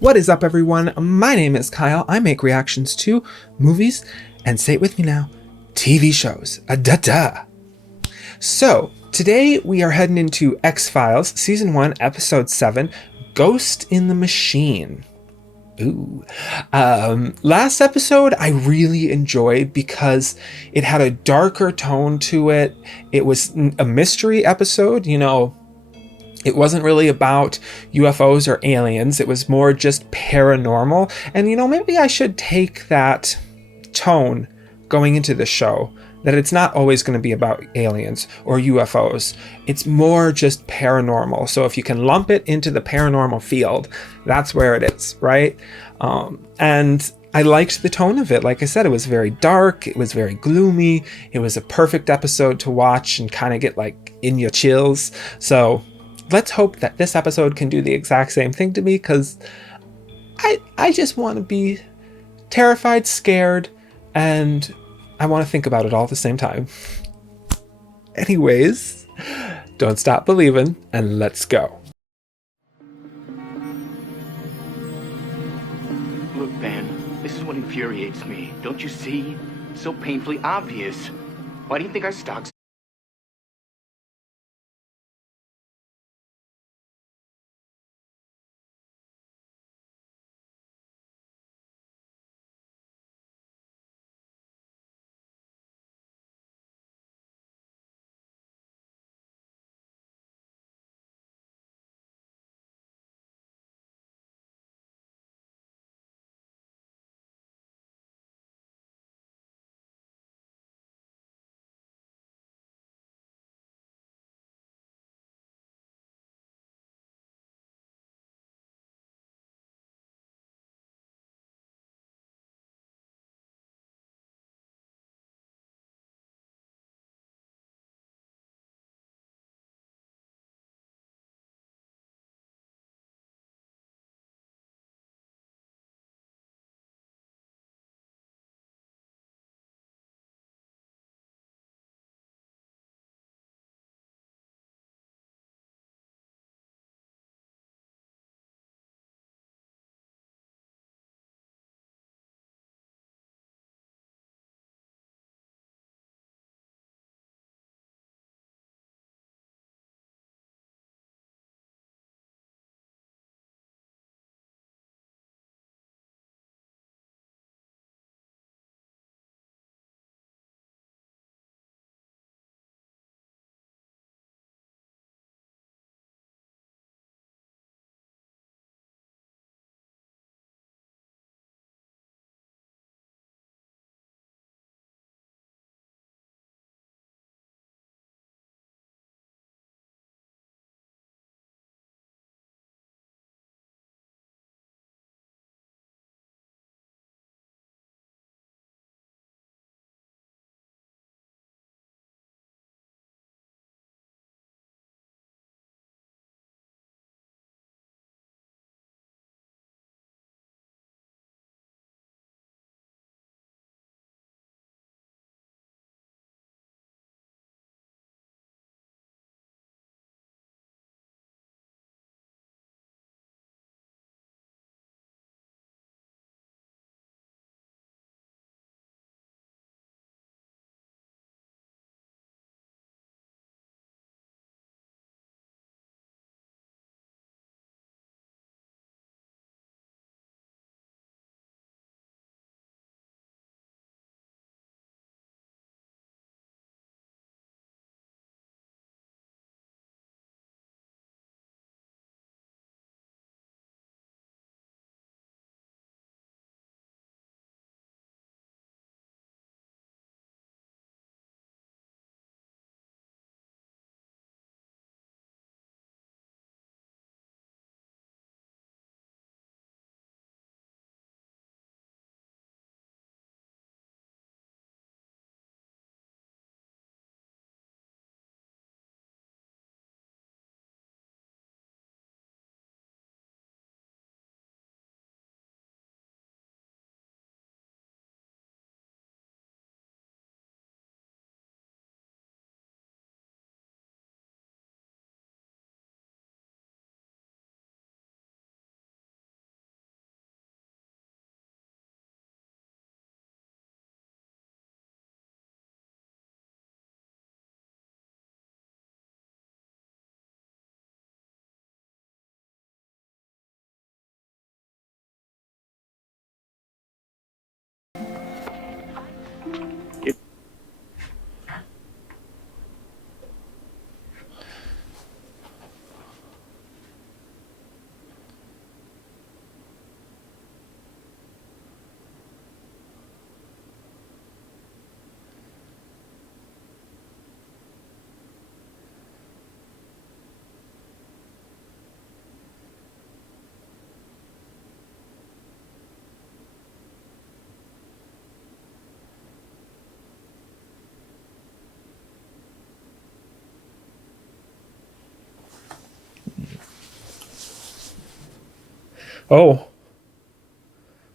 What is up, everyone? My name is Kyle. I make reactions to movies and, say it with me now, TV shows. Da-da! So, today we are heading into X-Files, Season 1, Episode 7, Ghost in the Machine. Ooh. Last episode I really enjoyed because it had a darker tone to it. It was a mystery episode, it wasn't really about UFOs or aliens. It was more just paranormal. And, maybe I should take that tone going into the show, that it's not always going to be about aliens or UFOs. It's more just paranormal. So if you can lump it into the paranormal field, that's where it is, right? And I liked the tone of it. Like I said, it was very dark. It was very gloomy. It was a perfect episode to watch and kind of get like in your chills. So let's hope that this episode can do the exact same thing to me, because I just want to be terrified, scared, and I want to think about it all at the same time. Anyways, don't stop believing, and let's go. Look, Ben, this is what infuriates me. Don't you see? It's so painfully obvious. Why do you think our stocks Oh.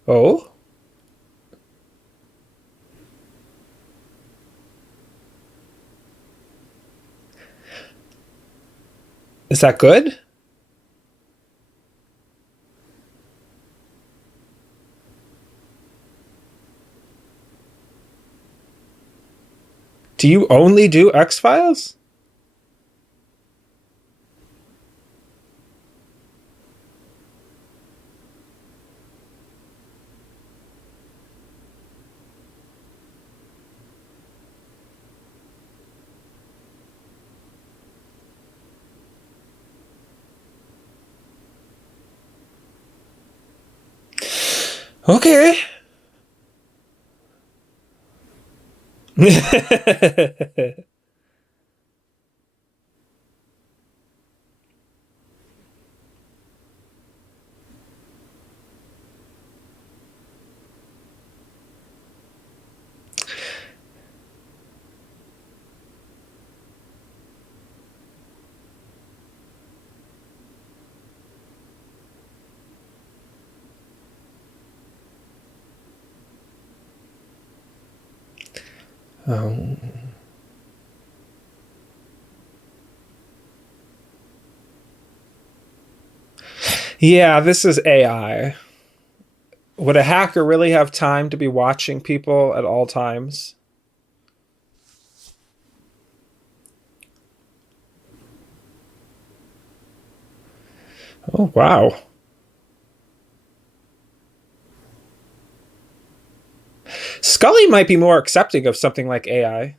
Oh? Is that good? Do you only do X-Files? Okay. Oh. Yeah, this is AI. Would a hacker really have time to be watching people at all times? Oh, wow. Scully might be more accepting of something like AI.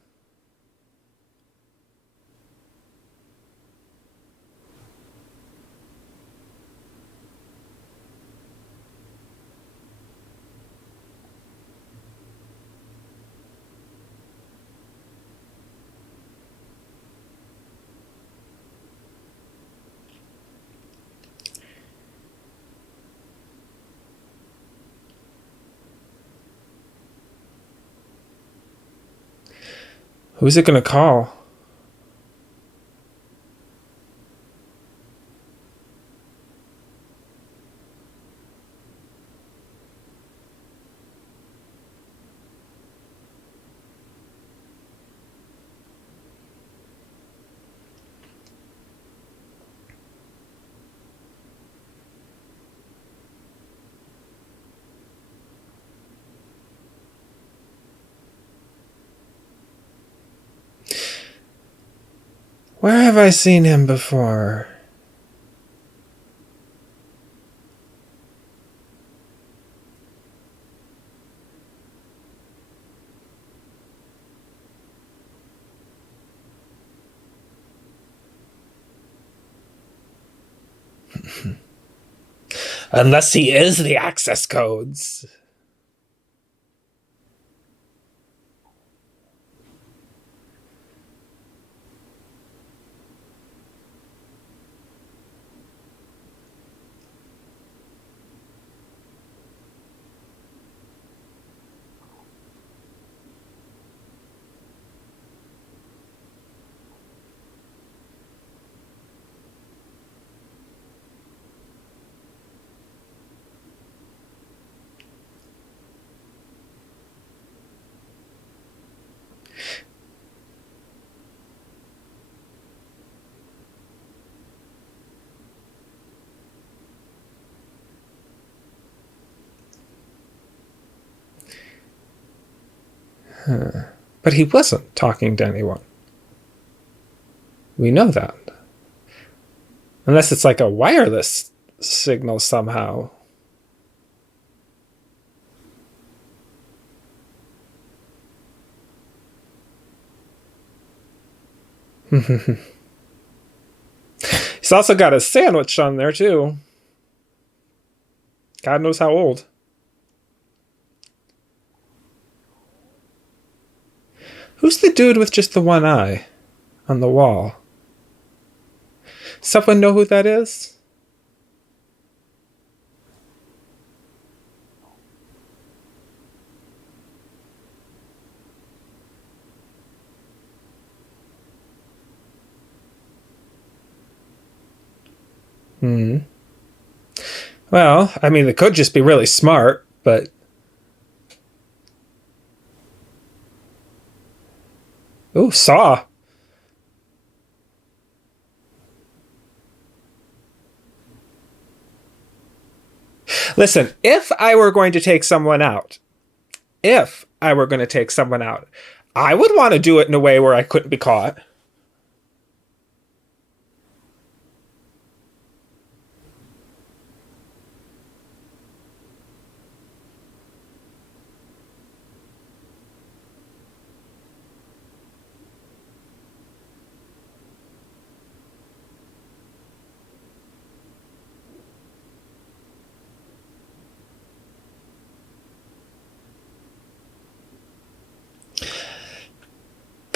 Who's it going to call? Where have I seen him before? Unless he is the access codes. But he wasn't talking to anyone. We know that. Unless it's like a wireless signal somehow. He's also got a sandwich on there, too. God knows how old. Who's the dude with just the one eye on the wall? Someone know who that is? Hmm. Well, I mean, they could just be really smart, but... Ooh, Saw. Listen, if I were going to take someone out, if I were going to take someone out, I would want to do it in a way where I couldn't be caught.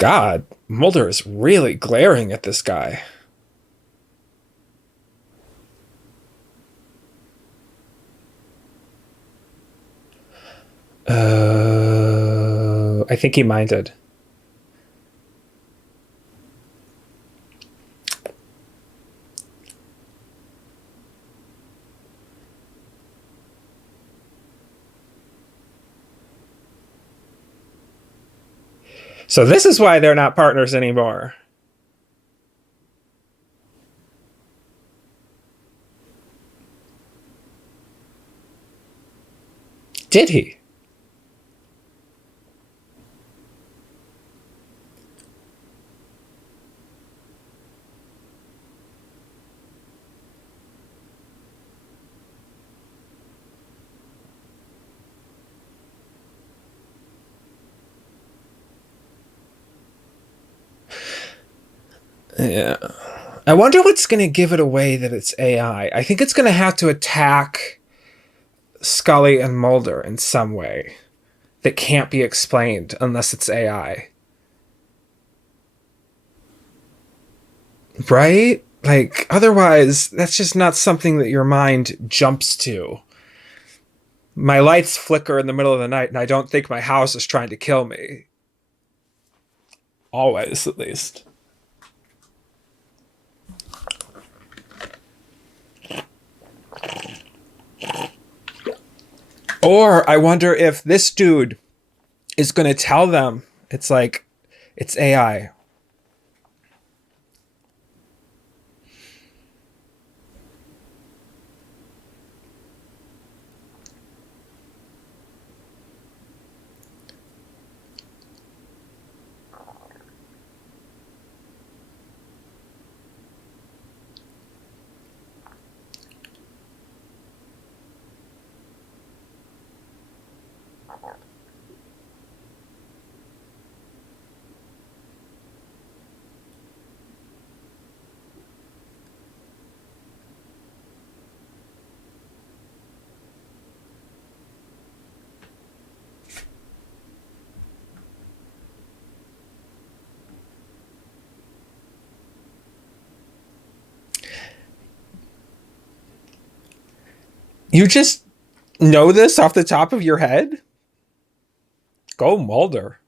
God, Mulder is really glaring at this guy. I think he minded. So this is why they're not partners anymore. Did he? Yeah. I wonder what's going to give it away that it's AI. I think it's going to have to attack Scully and Mulder in some way that can't be explained unless it's AI. Right? Like, otherwise, that's just not something that your mind jumps to. My lights flicker in the middle of the night, and I don't think my house is trying to kill me. Always, at least. Or I wonder if this dude is going to tell them it's like, it's AI. You just know this off the top of your head? Go Mulder.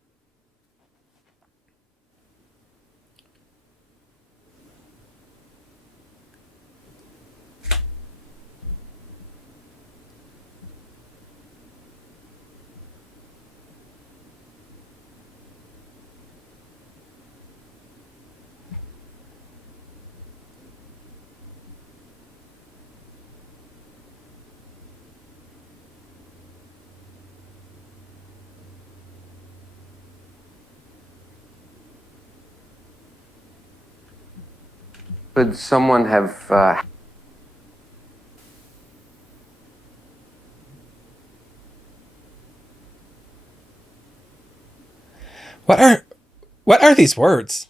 Could someone have What are these words?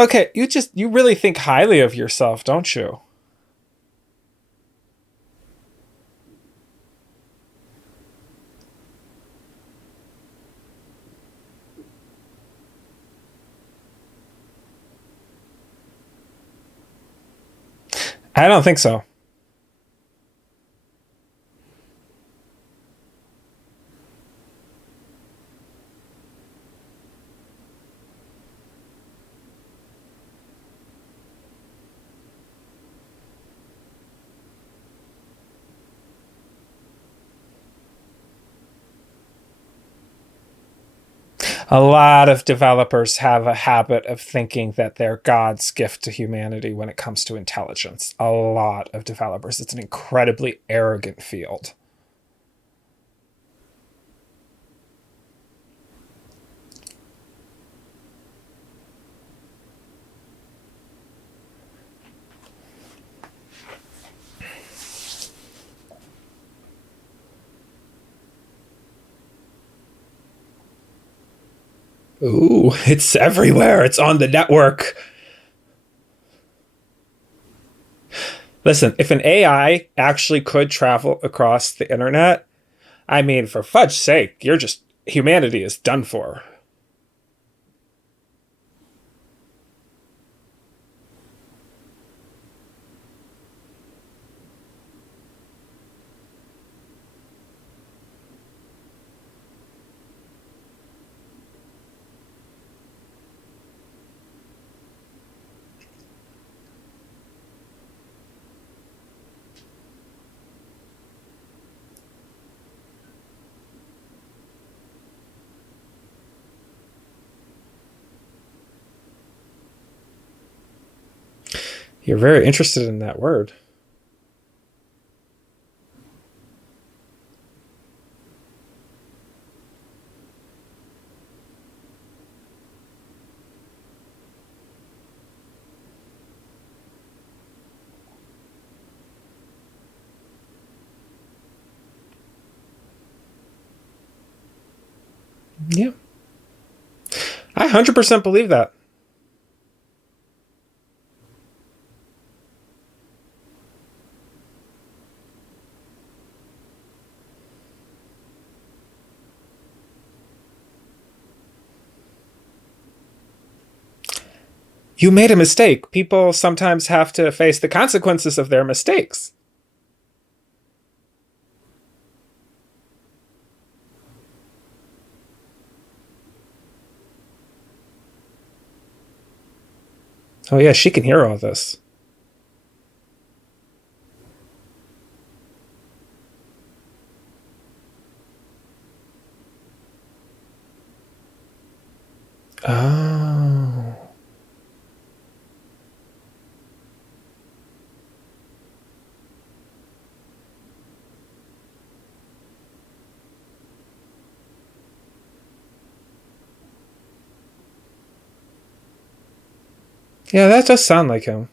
Okay, you really think highly of yourself, don't you? I don't think so. A lot of developers have a habit of thinking that they're God's gift to humanity when it comes to intelligence. A lot of developers. It's an incredibly arrogant field. Ooh, it's everywhere. It's on the network. Listen, if an AI actually could travel across the internet, I mean, for fudge's sake, humanity is done for. You're very interested in that word. Yeah. I 100% believe that. You made a mistake. People sometimes have to face the consequences of their mistakes. Oh, yeah, she can hear all this. Oh. Yeah, that does sound like him.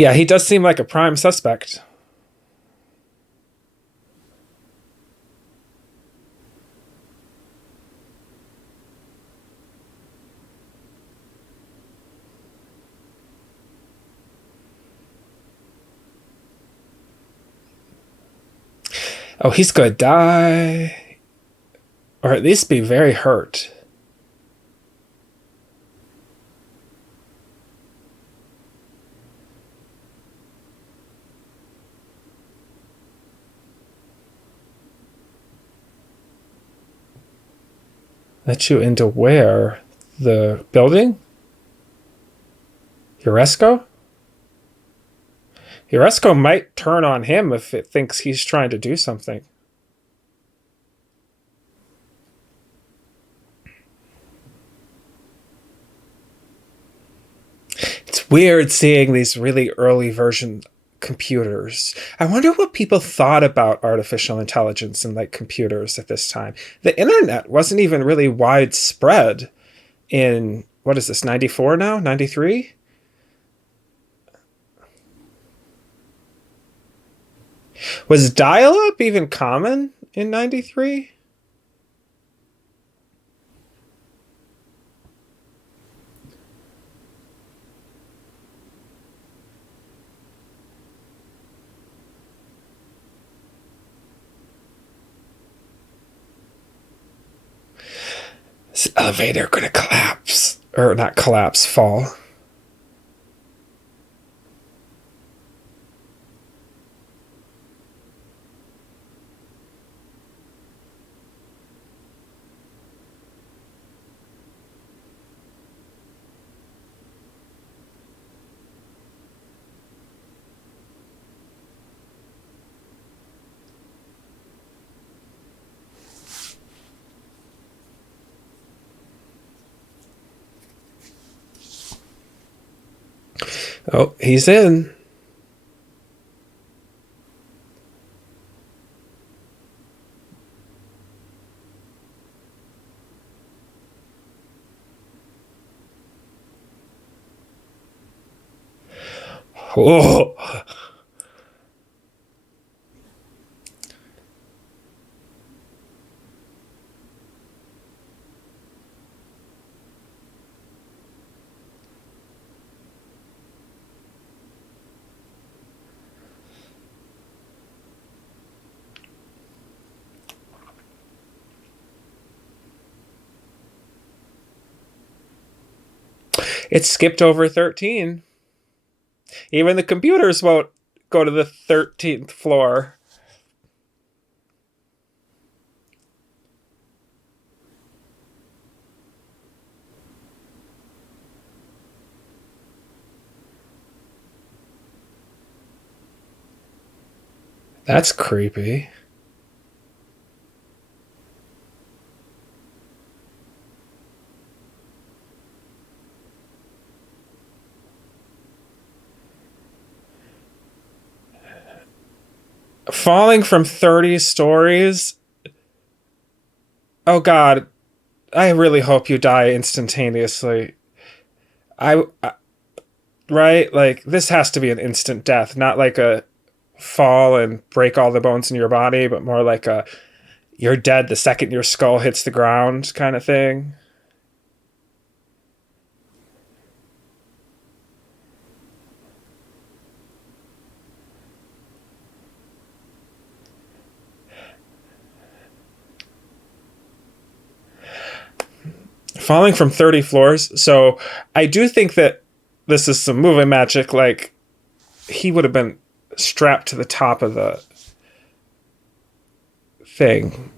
Yeah, he does seem like a prime suspect. Oh, he's gonna die. Or at least be very hurt. Let you into where? The building? Uresco? Uresco might turn on him if it thinks he's trying to do something. It's weird seeing these really early version computers. I wonder what people thought about artificial intelligence and like computers at this time. The internet wasn't even really widespread in, what is this, 94 now? 93? Was dial up even common in 93? This elevator gonna collapse. Or not collapse, fall. Oh, he's in. Oh. It skipped over 13. Even the computers won't go to the 13th floor. That's creepy. Falling from 30 stories. Oh God, I really hope you die instantaneously. I right? Like this has to be an instant death, not like a fall and break all the bones in your body, but more like a you're dead the second your skull hits the ground kind of thing. Falling from 30 floors. So I do think that this is some movie magic. Like he would have been strapped to the top of the thing.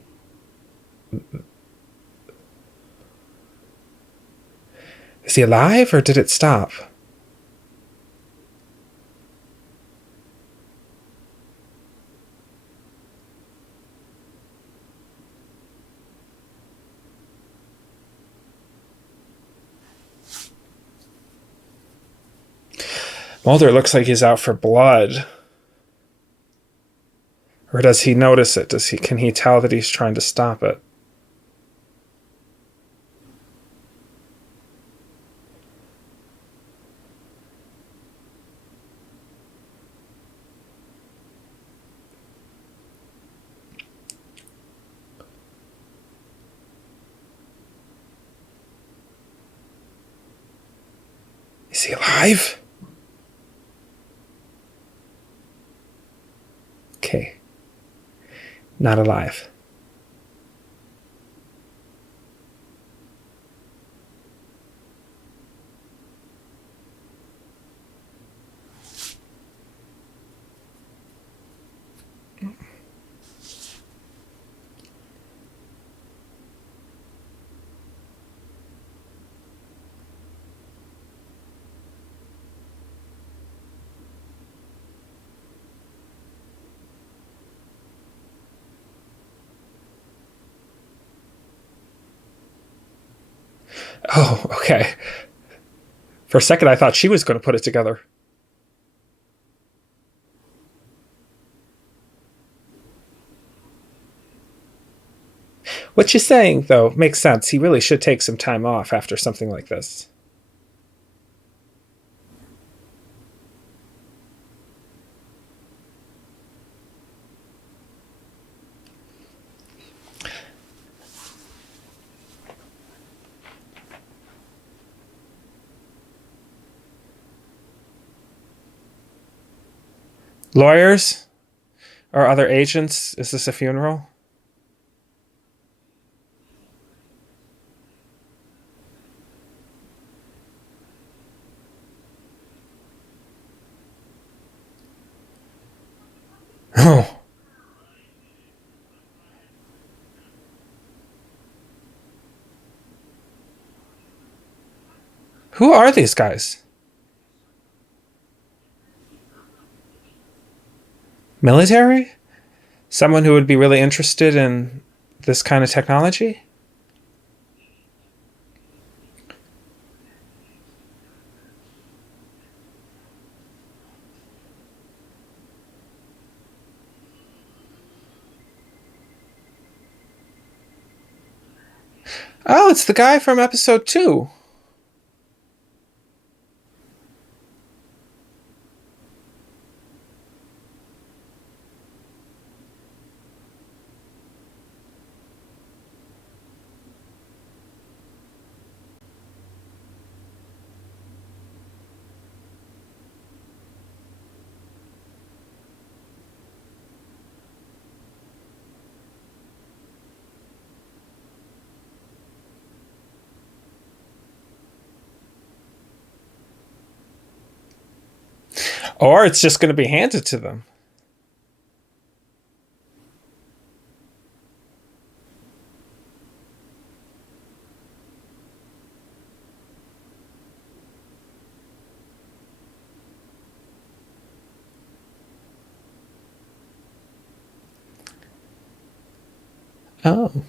Is he alive or did it stop? Mulder looks like he's out for blood. Or does he notice it? Can he tell that he's trying to stop it? Is he alive? Okay. Not alive. Oh, okay. For a second, I thought she was going to put it together. What you're saying, though, makes sense. He really should take some time off after something like this. Lawyers or other agents? Is this a funeral? Oh. Who are these guys? Military? Someone who would be really interested in this kind of technology? Oh, it's the guy from episode 2. Or it's just going to be handed to them. Oh.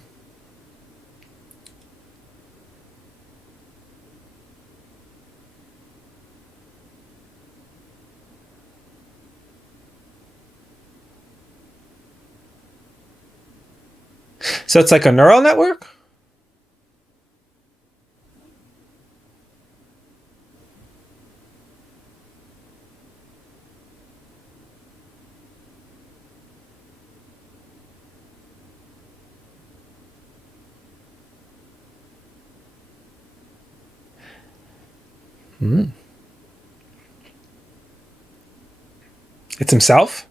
So it's like a neural network? Hmm. It's himself?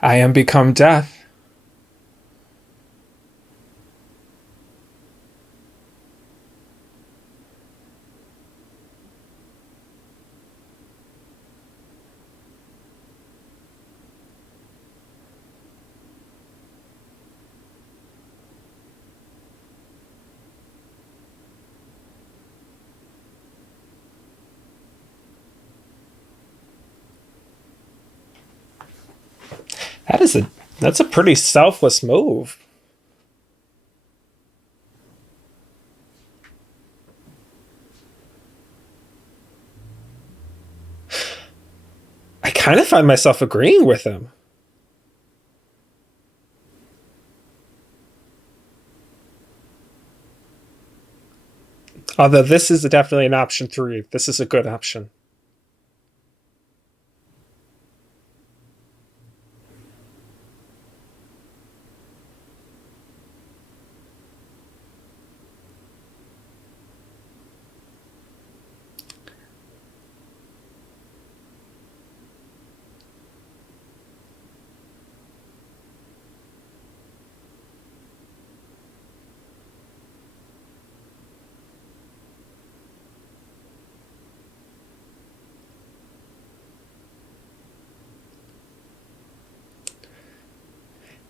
I am become death. That's a pretty selfless move. I kind of find myself agreeing with him. Although this is definitely an option 3. This is a good option.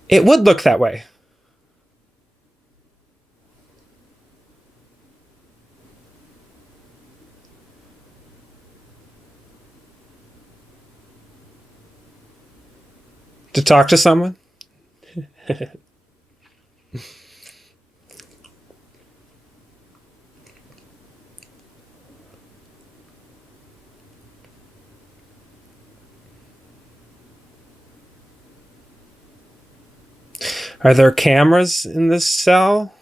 It would look that way. To talk to someone? Are there cameras in this cell?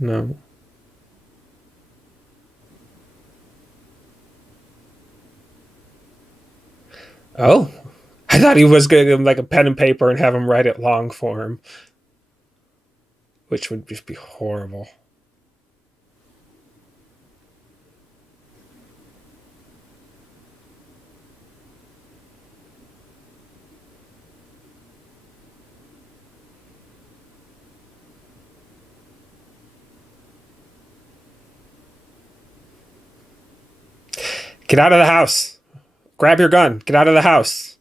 No. Oh, I thought he was going to give him like a pen and paper and have him write it long form, which would just be horrible. Get out of the house. Grab your gun. Get out of the house.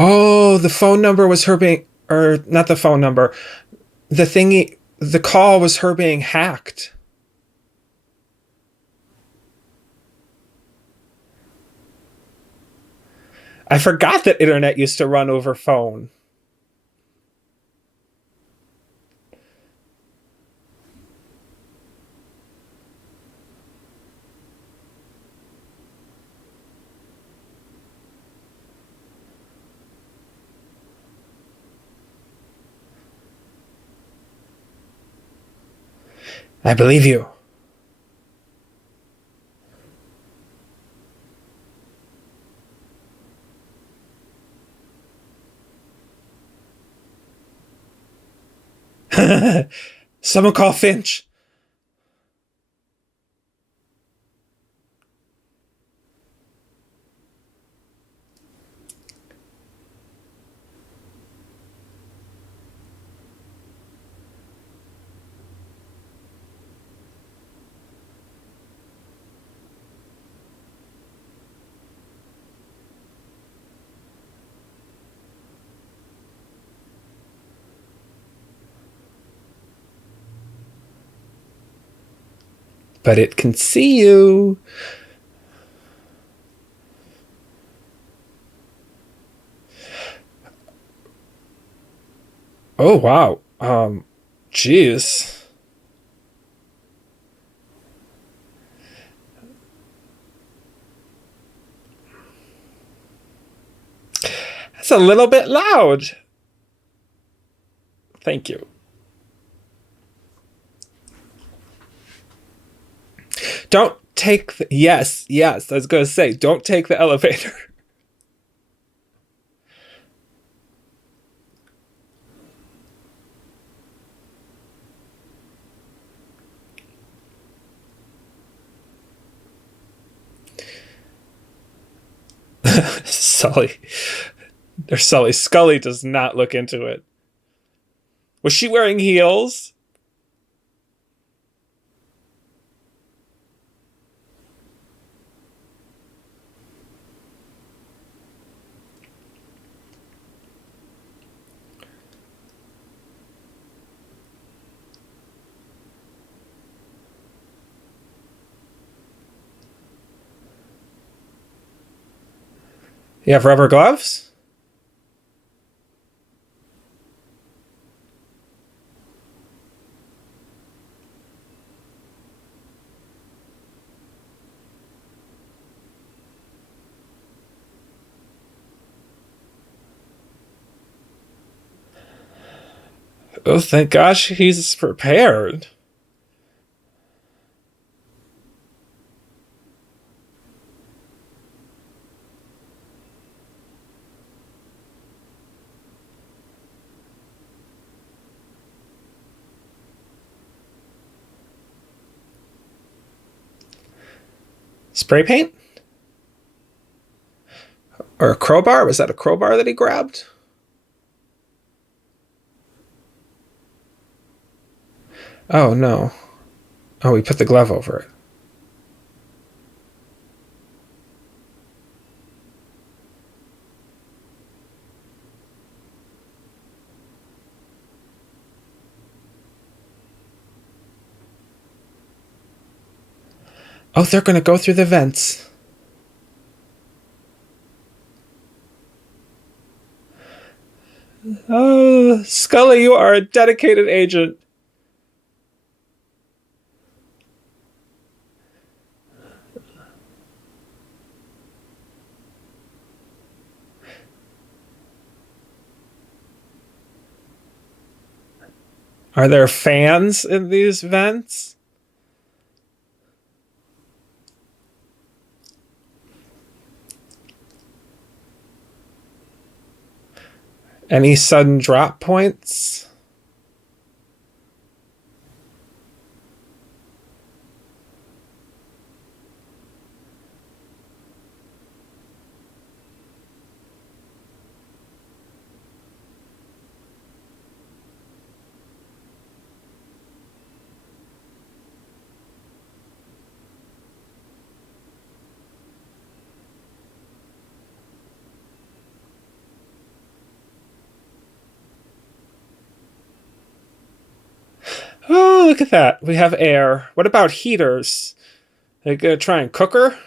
Oh, the phone number was her being, or not the phone number. The call was her being hacked. I forgot that internet used to run over phone. I believe you. Someone call Finch. But it can see you. Oh, wow. Jeez. That's a little bit loud. Thank you. Don't take the, yes, I was going to say, don't take the elevator. Sully. There's Sully. Scully does not look into it. Was she wearing heels? You have rubber gloves? Oh, thank gosh he's prepared. Spray paint? Or a crowbar? Was that a crowbar that he grabbed? Oh, no. Oh, he put the glove over it. Oh, they're gonna go through the vents. Oh, Scully, you are a dedicated agent. Are there fans in these vents? Any sudden drop points? Oh, look at that. We have air. What about heaters? Are you gonna try and cook her?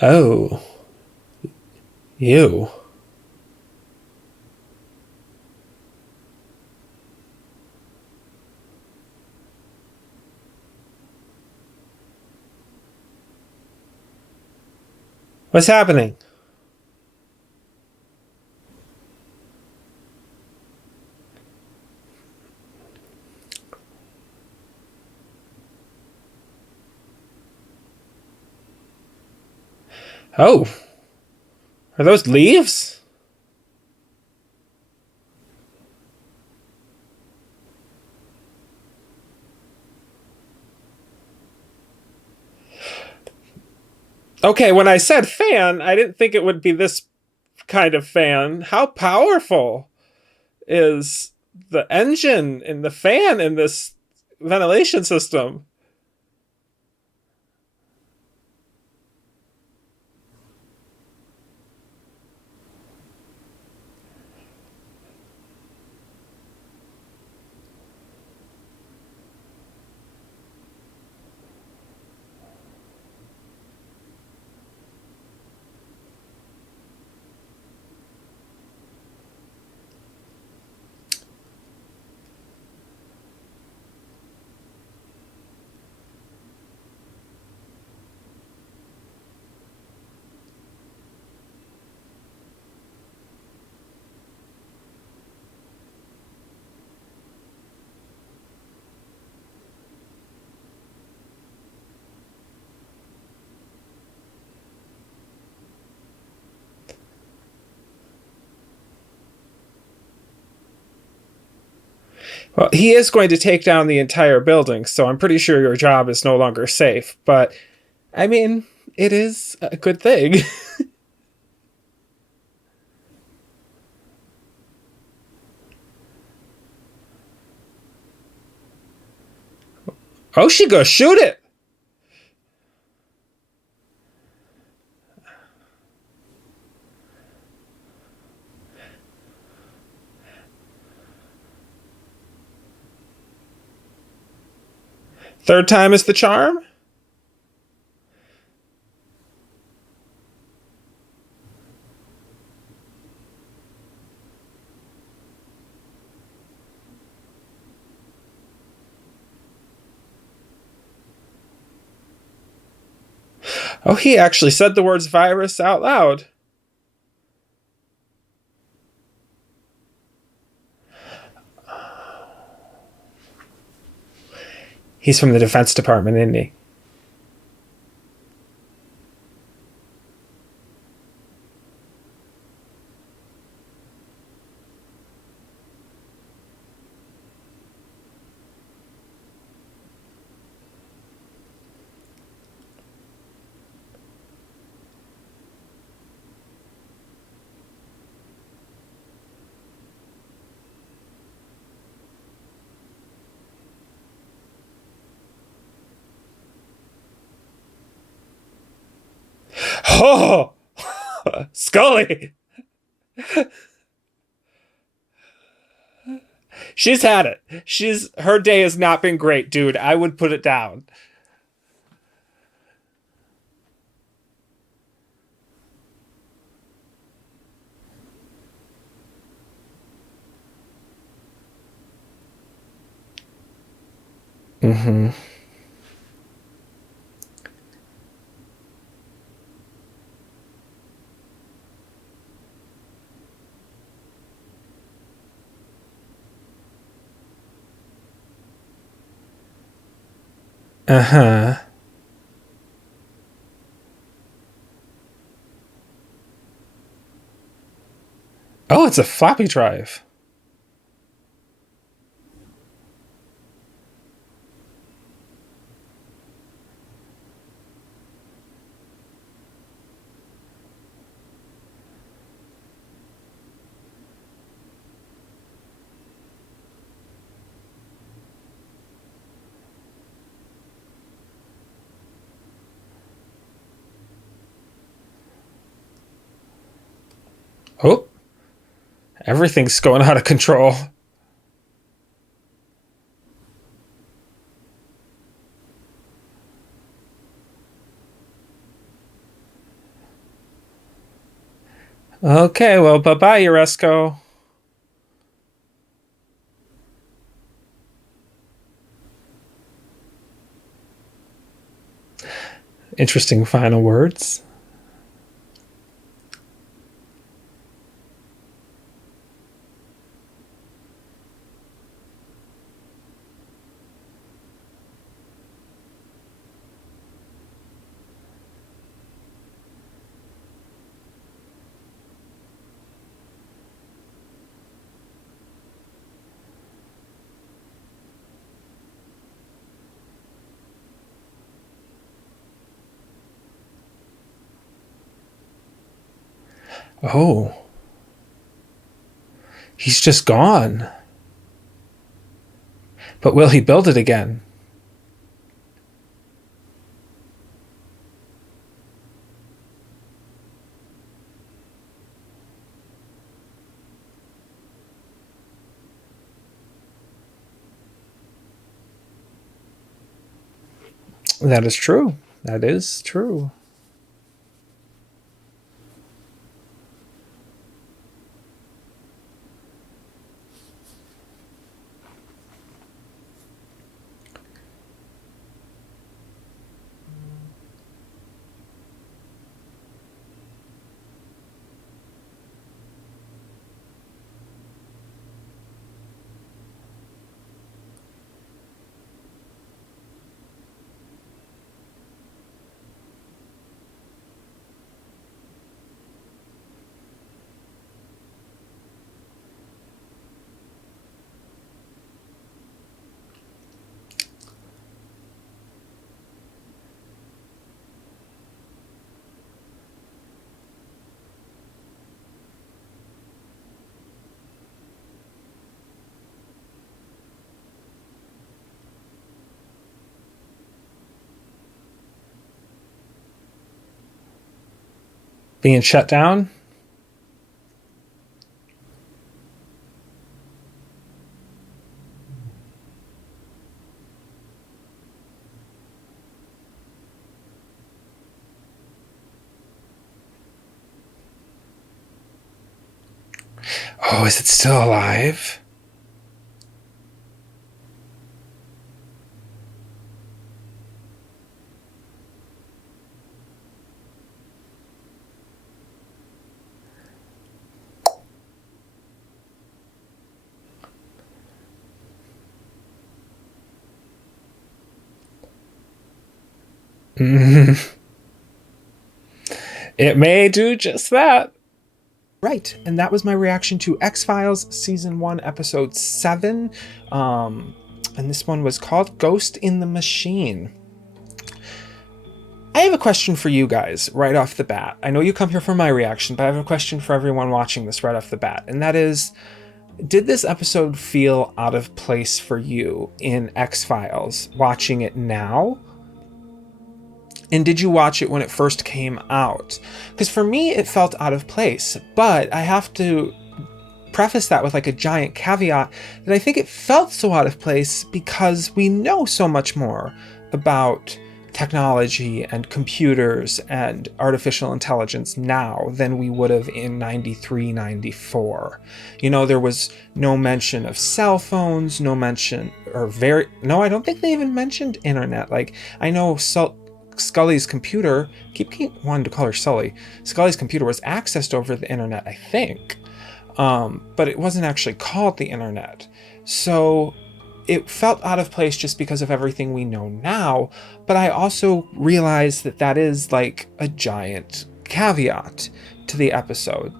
Oh, you. What's happening? Oh, are those leaves? Okay, when I said fan, I didn't think it would be this kind of fan. How powerful is the engine and the fan in this ventilation system? Well, he is going to take down the entire building, so I'm pretty sure your job is no longer safe. But, I mean, it is a good thing. Oh, she go shoot it. Third time is the charm? Oh, he actually said the words virus out loud. He's from the Defense Department, isn't he? Oh, Scully. She's had it. Her day has not been great, dude. I would put it down. Mm-hmm. Uh-huh. Oh, it's a floppy drive. Oh, everything's going out of control. Okay, well, bye-bye, Uresco. Interesting final words. Oh, he's just gone. But will he build it again? That is true. That is true. Being shut down? Oh, is it still alive? It may do just that. Right, and that was my reaction to X-Files Season 1, Episode 7. And this one was called Ghost in the Machine. I have a question for you guys right off the bat. I know you come here for my reaction, but I have a question for everyone watching this right off the bat. And that is, did this episode feel out of place for you in X-Files watching it now? And did you watch it when it first came out? Because for me, it felt out of place. But I have to preface that with like a giant caveat that I think it felt so out of place because we know so much more about technology and computers and artificial intelligence now than we would have in 93, 94. You know, there was no mention of cell phones, no mention, I don't think they even mentioned internet. Like, I know Scully's computer, keep wanting to call her Sully, Scully's computer was accessed over the internet, I think. But it wasn't actually called the internet. So it felt out of place just because of everything we know now. But I also realized that that is like a giant caveat to the episode.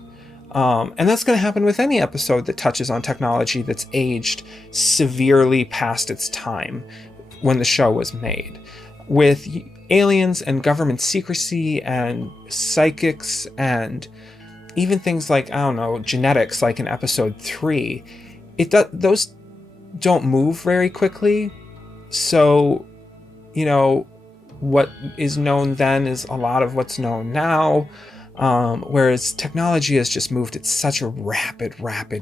And that's going to happen with any episode that touches on technology that's aged severely past its time when the show was made. With aliens and government secrecy and psychics and even things like, I don't know, genetics, like in episode 3, those don't move very quickly. So, you know, what is known then is a lot of what's known now. Whereas technology has just moved at such a rapid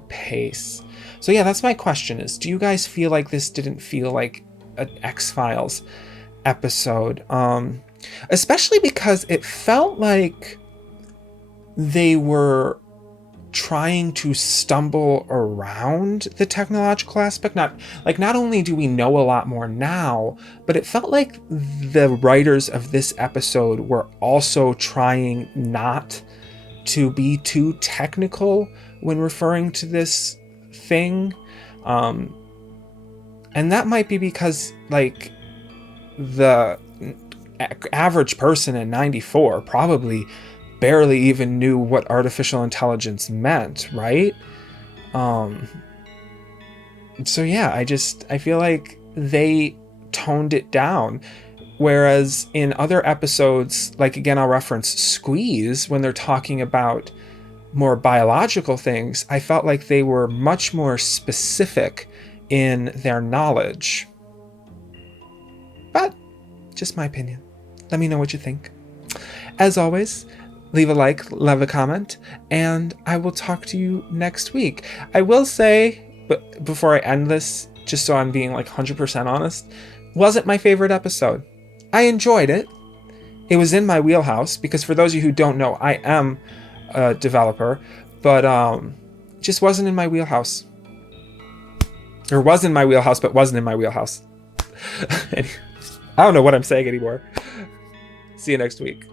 pace. So yeah, that's my question is, do you guys feel like this didn't feel like an X-Files episode? Especially because it felt like they were trying to stumble around the technological aspect. Not only do we know a lot more now, but it felt like the writers of this episode were also trying not to be too technical when referring to this thing. And that might be because, like, the average person in 94 probably barely even knew what artificial intelligence meant, right? So yeah, I feel like they toned it down. Whereas in other episodes, like again, I'll reference Squeeze, when they're talking about more biological things, I felt like they were much more specific in their knowledge. But just my opinion. Let me know what you think. As always, leave a like, leave a comment, and I will talk to you next week. I will say, but before I end this, just so I'm being like 100% honest, wasn't my favorite episode. I enjoyed it. It was in my wheelhouse, because for those of you who don't know, I am a developer, but just wasn't in my wheelhouse. Or was in my wheelhouse, but wasn't in my wheelhouse. I don't know what I'm saying anymore. See you next week.